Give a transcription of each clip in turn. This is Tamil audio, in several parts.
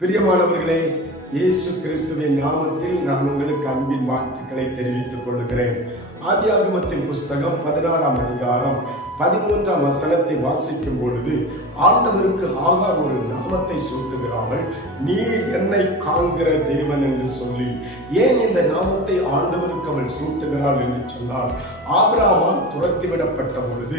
பிரியமானவர்களே இயேசு கிறிஸ்துவின் நாமத்தில் நான் உங்களுக்கு அன்பின் வாழ்த்துக்களை தெரிவித்துக் கொள்கிறேன். ஆதியாகமத்தின் புஸ்தகம் பதினாறாம் அதிகாரம் பதிமூன்றாம் வசனத்தை வாசிக்கும் பொழுது ஆண்டவருக்கு ஆகா ஒரு நாமத்தை சூட்டுகிறார்கள் நீர் என்னை காண்கிற தேவன் என்று சொல்லி. ஏன் இந்த நாமத்தை ஆண்டவருக்கு அவள் சூட்டுகிறாள் என்று சொன்னால் ஆபிராமான் துரத்திவிடப்பட்ட பொழுது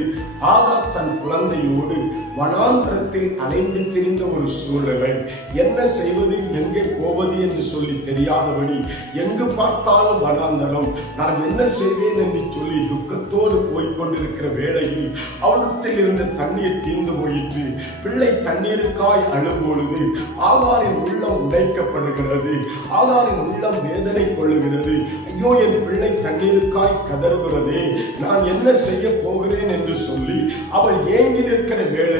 ஆகா தன் குழந்தையோடு வனாந்திரத்தில் அலைந்து திரிந்த ஒரு சூழலை என்ன செய்வது? எங்கே போவது? என்று சொல்லி தெரியாதபடி எங்கு பார்த்தாலும் வனாந்தரம். நான் என்ன செய்வேன்? என்று சொல்லி துக்கத்தோடு போய்க் கொண்டிருக்கிற வேளையில் அவளிடத்தில் இருந்த தண்ணீர் தீர்ந்து போயிற்று. பிள்ளை தண்ணீருக்காய் அழும்பொழுது ஆகாரின் உள்ளம் உடைக்கப்படுகிறது. ஆகாரின் உள்ளம் வேதனை கொள்ளுகிறது. ஐயோ என் பிள்ளை தண்ணீருக்காய் கதறுகிறதே. நான் என்ன செய்ய போகிறேன் என்று சொல்லி அவள் ஏங்கி நிற்கிற வேலை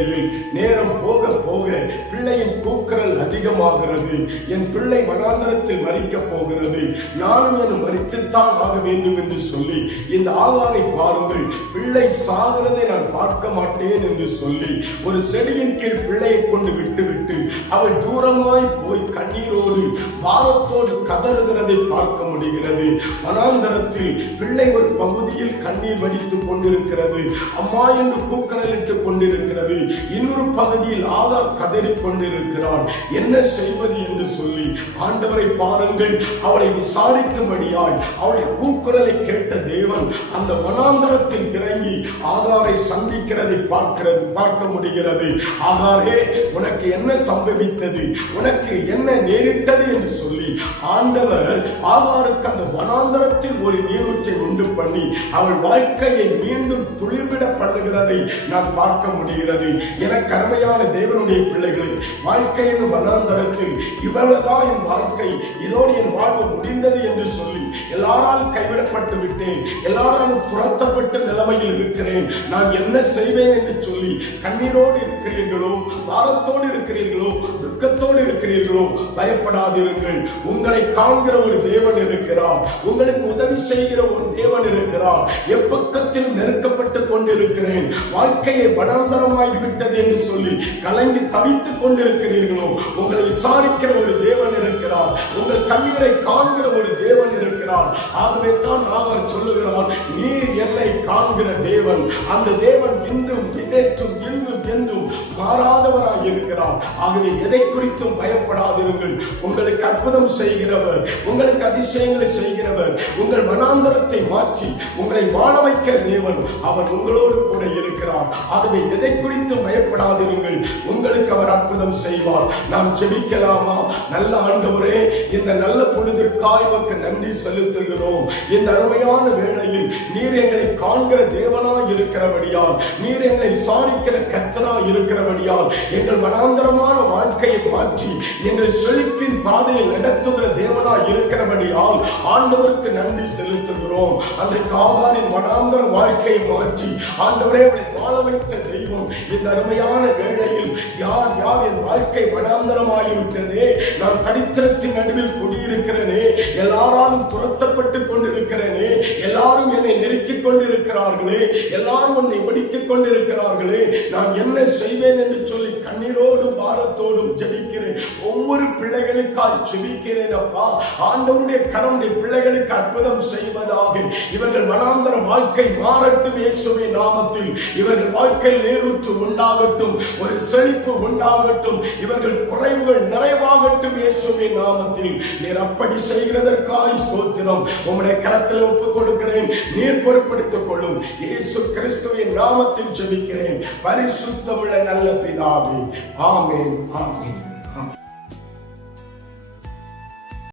அதிகமாகிறது என் பிள்ளை வனாந்தரத்தில் மறிக்கப் போகிறது. நானும் என் மறித்துத்தான் ஆக வேண்டும் என்று சொல்லி இந்த ஆகாரை பாருங்கள். பிள்ளை சாகிறதை நான் பார்க்க மாட்டேன் என்று சொல்லி ஒரு செடியின் கீழ் பிள்ளையை கொண்டு விட்டு அவள் தூரமாய் போய் கண்ணீரோடு பாரத்தோடு கதறுகிறதை பார்க்க முடிகிறது. வனாந்தரத்தில் பிள்ளை ஒரு பகுதியில் கண்ணீர் வடித்துக் கொண்டிருக்கிறது. அம்மா என்று கூக்கலிட்டுக் கொண்டிருக்கிறது. இன்னொரு பகுதியில் ஆதார் கதறிக் கொண்டிருக்கிறான். என்ன செய்வது என்று சொல்லி ஆண்டவரை பாருங்கள் அவளை விசாரிக்கும்படியாய் அவளுடைய கூக்குரலை கேட்ட தேவன் அந்த வனாந்தரத்தில் இறங்கி ஆகாரை சந்திக்கிறதை பார்க்கிறது பார்க்க முடிகிறது. ஆகாரே உனக்கு என்ன சம்பவித்தது? உனக்கு என்ன நேரிட்டது என்று சொல்லி ஆண்டவர் ஆகாருக்கு அந்த வனாந்தரத்தில் ஒரு நீரூற்றை உண்டு பண்ணி அவள் வாழ்க்கையை மீண்டும் துளிர்விட பண்ணுகிறதை நான் பார்க்க முடிகிறது. என கருமையான தேவனுடைய பிள்ளைகளை வாழ்க்கையின் வனாந்தரத்தில் இவ்வளவுதான் என் வாழ்க்கை. இதோடு என் வாழ்வு முடிந்தது என்று சொல்லி எல்லாரால் கைவிடப்பட்டு விட்டேன். எல்லாரால் நானும் துரத்தப்பட்ட நிலைமையில் இருக்கிறேன். நான் என்ன செய்வேன் என்று சொல்லி கண்ணீரோடு இருக்கிறீர்களோ பாரத்தோடு இருக்கிறீர்களோ துக்கத்தோடு இருக்கிறீர்களோ பயப்படாதிருங்கள். உங்களை காண்கிற ஒரு தேவன் இருக்கிறார். உங்களுக்கு உதவி செய்கிற ஒரு தேவன் இருக்கிறார். எப்பக்கத்தில் நெருக்கப்பட்டு கொண்டிருக்கிறேன். வாழ்க்கையை வனாந்தரமாய் விட்டது என்று சொல்லி கலங்கி தவித்துக் கொண்டிருக்கிறீர்களோ உங்களை விசாரிக்கிற ஒரு தேவன் இருக்கிறார். உங்கள் கண்ணீரை காண்கிற ஒரு தேவன் இருக்கிறார் ஆகவே தான் அவர் சொல்லுகிறார் நீர் என்னை காண்கிற தேவன். அந்த தேவன் இன்னும் பின்னேற்றும் இருக்கிறார் ஆகவே எதை குறித்தும் பயப்படாதிருங்கள். உங்களுக்கு அற்புதம் செய்கிறவர் உங்களுக்கு அதிசயங்களை செய்கிறவர் உங்கள் மனாந்தரத்தை மாற்றி உங்களை வாழ வைக்க தேவன் அவர் உங்களோடு கூட இருக்கிறார். ஆகவே எதை குறித்தும் பயப்படாதிருங்கள். உங்களுக்கு அவர் அற்புதம் செய்வார். நாம் ஜெபிக்கலாமா? நல்ல ஆண்டவரே இந்த நல்ல பொழுதிற்காய் உமக்கு நன்றி செலுத்துகிறோம். இந்த அருமையான வேளையில் நீர் எங்களை காண்கிற தேவனாய் இருக்கிறபடியால் நீர் எங்களை விசாரிக்கிற கத்தனாய் இருக்கிறபடியால் எங்கள் மனாந்தரமான வாழ்க்கையை மாற்றி எங்கள் செழிப்பின் பாதையை நடத்துகிற தேவனாய் இருக்கிறபடியால் ஆண்டவருக்கு நன்றி செலுத்துகிறோம். அந்த காவாரின் மனாந்தர வாழ்க்கையை மாற்றி ஆண்டவரே அவளை வாழ வைத்த தெய்வம் இந்த அருமையான வேளையில் யார் யார் என் வாழ்க்கை மனாந்தரமாகிவிட்டதே நான் தரித்திரத்தின் நடுவில் வெட்டிக் கொண்டிருக்கிறார்களே எல்லாரும் என்னை வெடித்துக் கொண்டிருக்கிறார்களே நான் என்ன செய்வேன் என்று சொல்லி கண்ணீரோடும் பாரத்தோடும் ஜெபிக்கிறேன். ஒவ்வொரு பிள்ளைகளுக்காய் ஜெபிக்கிறேன் அப்பா. ஆண்டவருடைய கரமுடைய பிள்ளைகளுக்கு அற்புதம் செய்வதாக. இவர்கள் மனாந்தர வாழ்க்கை மாறட்டும் இயேசுவை நாமத்தில். இவர்கள் வாழ்க்கையில் நேரூற்று உண்டாகட்டும் ஒரு செழிப்பு உண்டாகட்டும். இவர்கள் குறைவுகள் நிறைவாகட்டும் இயேசுவை நாமத்தில். நீர் அப்படி செய்கிறதற்காய் ஸ்தோத்திரம். உம்முடைய கரத்தில் ஒப்புக் கொடுக்கிறேன். நீர் பொறுப்படுத்திக் கொள்ளும். இயேசு கிறிஸ்துவின் நாமத்தில் ஜெபிக்கிறேன். பரிசுத்தமுள்ள நல்ல பிதாவே. ஆமேன் ஆமேன்.